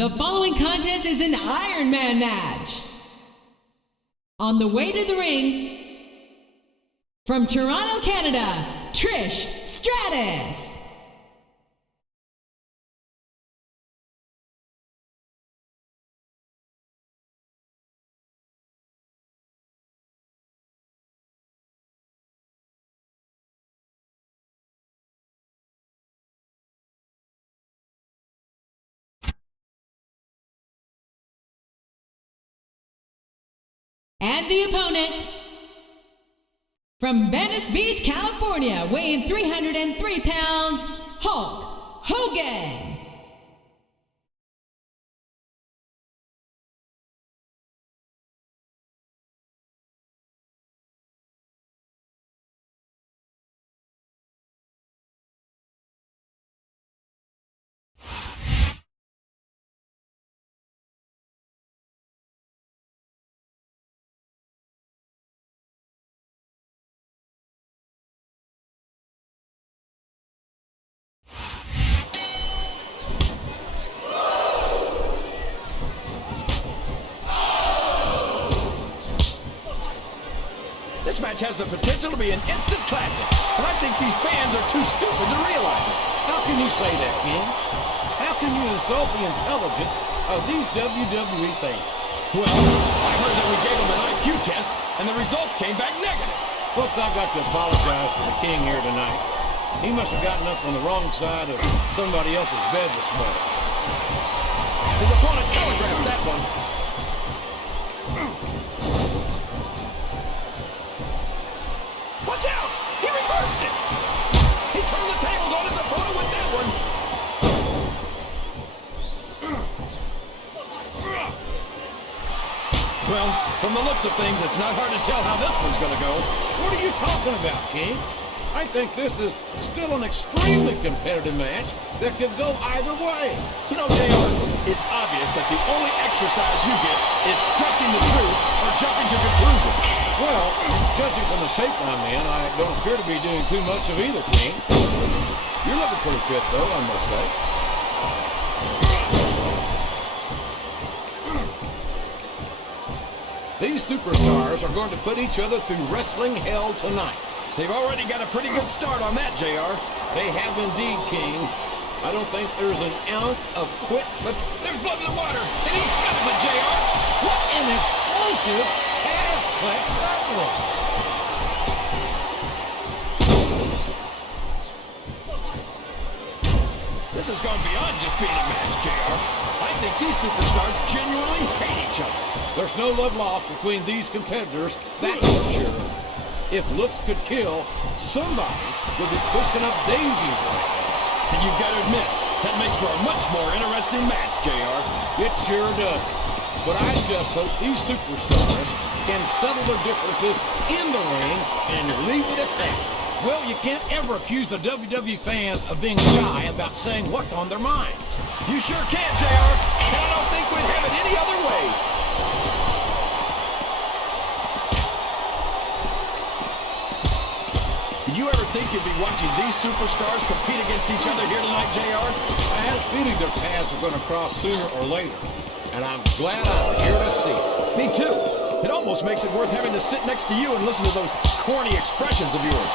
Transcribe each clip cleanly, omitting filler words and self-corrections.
The following contest is an Iron Man match. On the way to the ring, from Toronto, Canada, Trish Stratus. And the opponent, from Venice Beach, California, weighing 303 pounds, Hogan. This match has the potential to be an instant classic, and I think these fans are too stupid to realize it. How can you say that, King? How can you insult the intelligence of these WWE fans? Well, I heard that we gave them an IQ test, and the results came back negative. Folks, I've got to apologize for the King here tonight. He must have gotten up on the wrong side of somebody else's bed this morning. His opponent telegraphed that one. Watch out! He reversed it! He turned the tables on his opponent with that one. Well, from the looks of things, it's not hard to tell how this one's going to go. What are you talking about, King? I think this is still an extremely competitive match that could go either way. You know, JR, it's obvious that the only exercise you get is stretching the truth or jumping to conclusions. Well, judging from the shape I'm in, I don't appear to be doing too much of either, King. You're looking pretty fit, though, I must say. These superstars are going to put each other through wrestling hell tonight. They've already got a pretty good start on that, JR. They have indeed, King. I don't think there's an ounce of quit, but there's blood in the water, and he smells it, JR. What an explosive Tazplex that was. This has gone beyond just being a match, JR. I think these superstars genuinely hate each other. There's no love lost between these competitors, that's for sure. If looks could kill, somebody would be pushing up daisies right now. And you've got to admit, that makes for a much more interesting match, JR. It sure does. But I just hope these superstars can settle their differences in the ring and leave it at that. Well, you can't ever accuse the WWE fans of being shy about saying what's on their minds. You sure can, JR. And I don't think we'd have it any other way. Did you ever think you'd be watching these superstars compete against each other here tonight, JR? I had a feeling their paths were going to cross sooner or later, and I'm glad I'm here to see it. Me too. It almost makes it worth having to sit next to you and listen to those corny expressions of yours.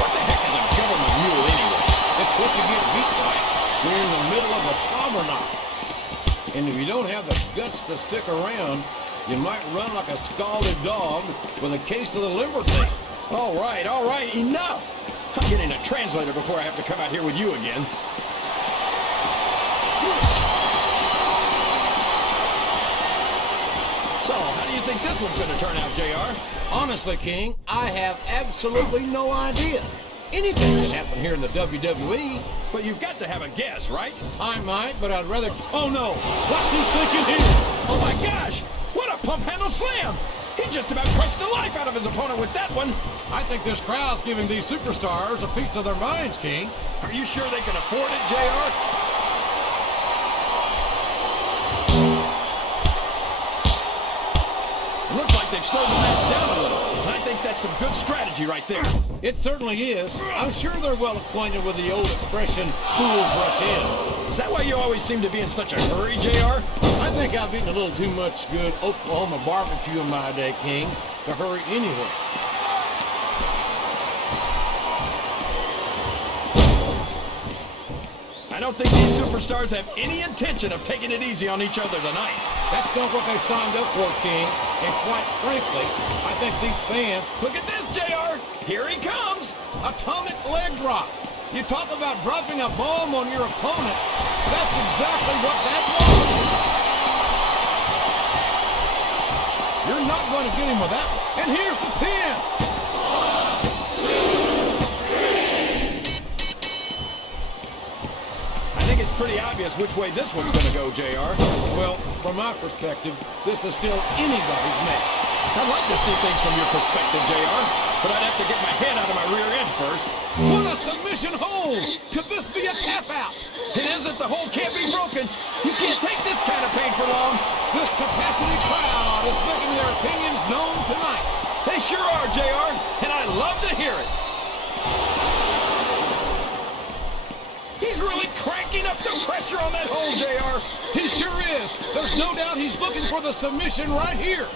What the heck is a government mule anyway? It's what you get beat by. We're in the middle of a slobber knot. And if you don't have the guts to stick around, you might run like a scalded dog with a case of the limber thing. All right, enough! I'm getting a translator before I have to come out here with you again. So, how do you think this one's going to turn out, JR? Honestly, King, I have absolutely no idea. Anything can happen here in the WWE. But you've got to have a guess, right? I might, but I'd rather... Oh, no! What's he thinking here? Oh, my gosh! What a pump handle slam! He just about crushed the life out of his opponent with that one. I think this crowd's giving these superstars a piece of their minds, King. Are you sure they can afford it, JR? It looks like they've slowed the match down a little. And I think that's some good strategy right there. It certainly is. I'm sure they're well acquainted with the old expression, fools rush in. Is that why you always seem to be in such a hurry, JR? I think I've eaten a little too much good Oklahoma barbecue in my day, King, to hurry anywhere. I don't think these superstars have any intention of taking it easy on each other tonight. That's not what they signed up for, King. And quite frankly, I think these fans... Look at this, JR. Here he comes. Atomic leg drop. You talk about dropping a bomb on your opponent. That's exactly what that was. You're not going to get him with that one. And here's the pin. I think it's pretty obvious which way this one's going to go, JR. Well, from my perspective, this is still anybody's match. I'd like to see things from your perspective, JR, but I'd have to get my head out of my rear end first. What a submission hold! Could this be a tap out? It isn't. The hold can't be broken. You can't take this kind of pain for long. This capacity crowd is making their opinions known tonight. They sure are, JR, and I love to hear it. He's really cranking up the pressure on that hold, JR. He sure is. There's no doubt he's looking for the submission right here.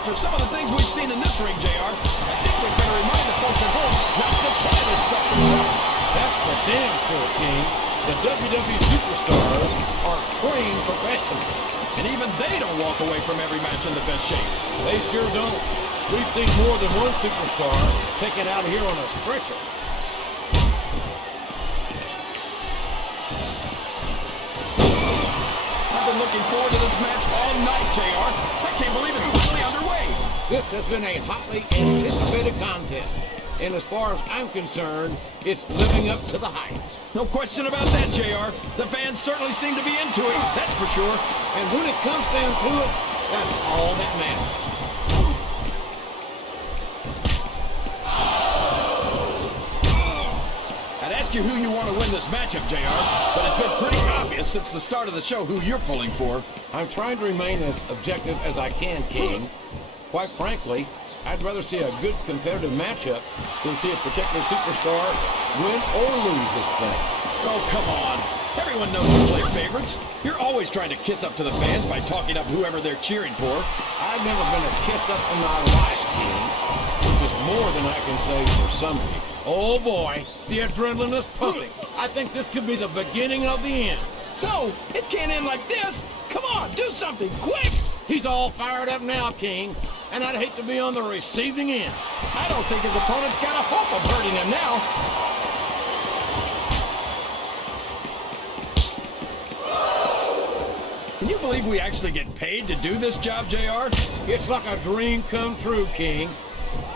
After some of the things we've seen in this ring, JR, I think we better remind the folks at home not to try this stuff themselves. That's for damn sure, King. The WWE superstars are trained professionals. And even they don't walk away from every match in the best shape. They sure don't. We've seen more than one superstar taken out of here on a stretcher. I've been looking forward to this match all night, JR. I can't believe it's finally underway. This has been a hotly anticipated contest. And as far as I'm concerned, it's living up to the hype. No question about that, JR. The fans certainly seem to be into it, that's for sure. And when it comes down to it, that's all that matters. I'd ask you who you want to win this matchup, JR, but it's been pretty obvious since the start of the show who you're pulling for. I'm trying to remain as objective as I can, King. Quite frankly, I'd rather see a good competitive matchup than see a particular superstar win or lose this thing. Oh, come on. Everyone knows you play favorites. You're always trying to kiss up to the fans by talking up whoever they're cheering for. I've never been a kiss up in my life, King, which is more than I can say for some people. Oh boy, the adrenaline is pumping. I think this could be the beginning of the end. No, it can't end like this. Come on, do something, quick! He's all fired up now, King, and I'd hate to be on the receiving end. I don't think his opponent's got a hope of hurting him now. Can you believe we actually get paid to do this job, JR? It's like a dream come true, King.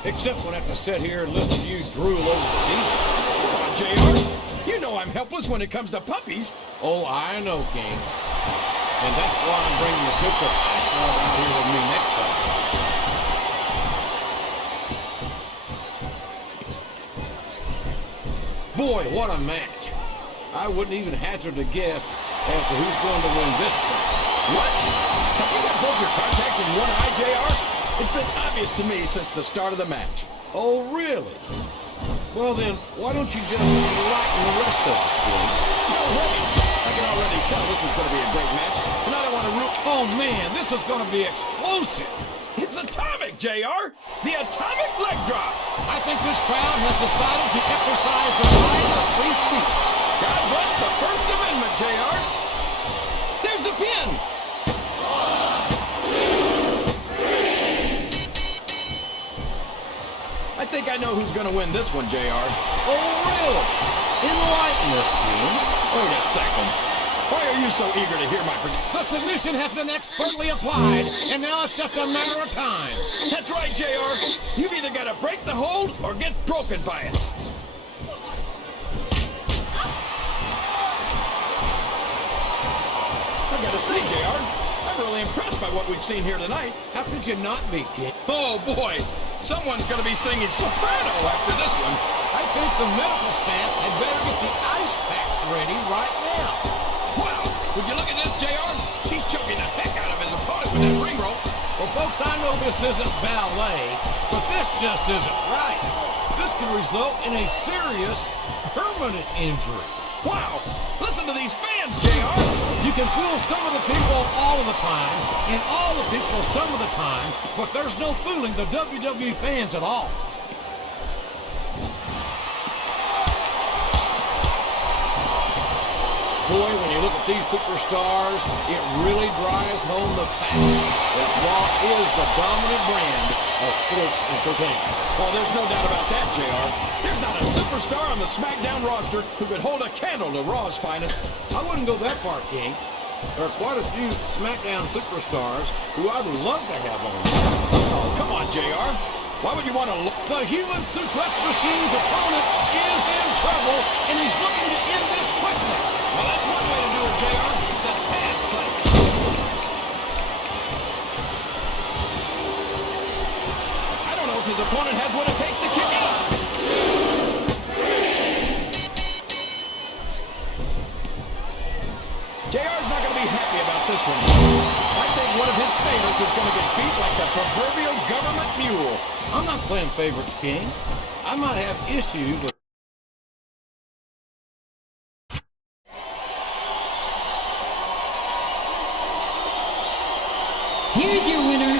Except when I have to sit here and listen to you drool over the deep. Come on, JR. You know I'm helpless when it comes to puppies. Oh, I know, King. And that's why I'm bringing a pitcher of ice water out here with me next time. Boy, what a match. I wouldn't even hazard a guess as to who's going to win this thing. What? Have you got both your contacts in one eye, JR? It's been obvious to me since the start of the match. Oh, really? Well, then, why don't you just enlighten the rest of us, King? No, Hogan, I can already tell this is going to be a great match, and I don't want to ruin... Oh, man, this is going to be explosive. It's atomic, JR! The atomic leg drop! I think this crowd has decided to exercise the right of free speech. God bless the First Amendment, JR! There's the pin! I think I know who's going to win this one, JR. Oh, really? Enlighten us, King. Wait a second. Why are you so eager to hear my prediction? The submission has been expertly applied, and now it's just a matter of time. That's right, JR. You've either got to break the hold or get broken by it. I gotta say, JR, I'm really impressed by what we've seen here tonight. How could you not be, King? Oh, boy. Someone's gonna be singing soprano after this one. I think the medical staff had better get the ice packs ready right now. Wow! Would you look at this, JR? He's choking the heck out of his opponent with that ring rope. Well, folks, I know this isn't ballet, but this just isn't right. can result in a serious, permanent injury. Wow! Listen to these fans, JR! You can fool some of the people all of the time, and all the people some of the time, but there's no fooling the WWE fans at all. Boy, when you look at these superstars, it really drives home the fact that Raw is the dominant brand of sports entertainment. Well, there's no doubt about that, JR. There's not a superstar on the SmackDown roster who could hold a candle to Raw's finest. I wouldn't go that far, King. There are quite a few SmackDown superstars who I'd love to have on. Oh, come on, JR. Why would you want to look? The human suplex machine's opponent is in trouble, and he's looking to end this quickly. Well, that's one way to do it, JR. The Taz play. I don't know if his opponent has what it takes to kick out. JR's not going to be happy about this one, folks. I think one of his favorites is going to get beat like the proverbial government mule. I'm not playing favorites, King. I might have issues with... Here's your winner,